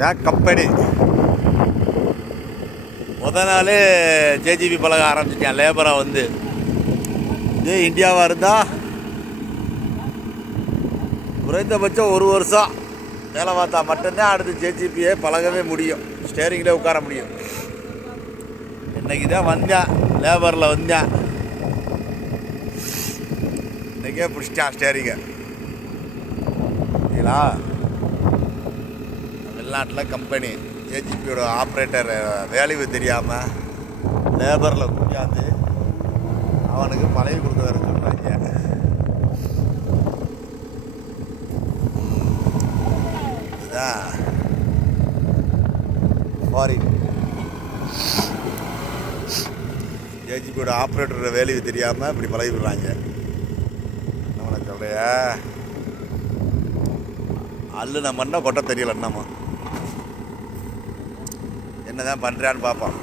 இதான் கம்பெனி. நாளே ஜேஜிபி பழக ஆரம்பிச்சிட்டேன் லேபராக வந்து. இதே இந்தியாவாக இருந்தால் குறைந்தபட்சம் 1 வருஷம் வேலை பார்த்தா மட்டும்தான் அடுத்து ஜேஜிபியை பழகவே முடியும், ஸ்டேரிங்கில் உட்கார முடியும். இன்றைக்கி தான் வந்தேன், லேபரில் வந்தேன், இன்றைக்கே பிடிச்சிட்டான் ஸ்டேரிங்கை. சரிங்களா? வெளிநாட்டில் கம்பெனி ஜேஜிபியோட ஆப்ரேட்டர் வேல்யூ தெரியாமல் லேபரில் கூட்டியாந்து அவனுக்கு பழகி கொடுக்க வேறு சொல்கிறாங்க. இதுதான் ஃபாரின். ஜேஜிபியோட ஆப்ரேட்டரோட வேல்யூ தெரியாமல் இப்படி பழகி விடுறாங்க. நம்மளை சொல்கிறியா அல்லு நம்ம என்ன கொட்ட தெரியல, நம்ம என்ன தான் பண்ணுறான்னு பார்ப்போம்.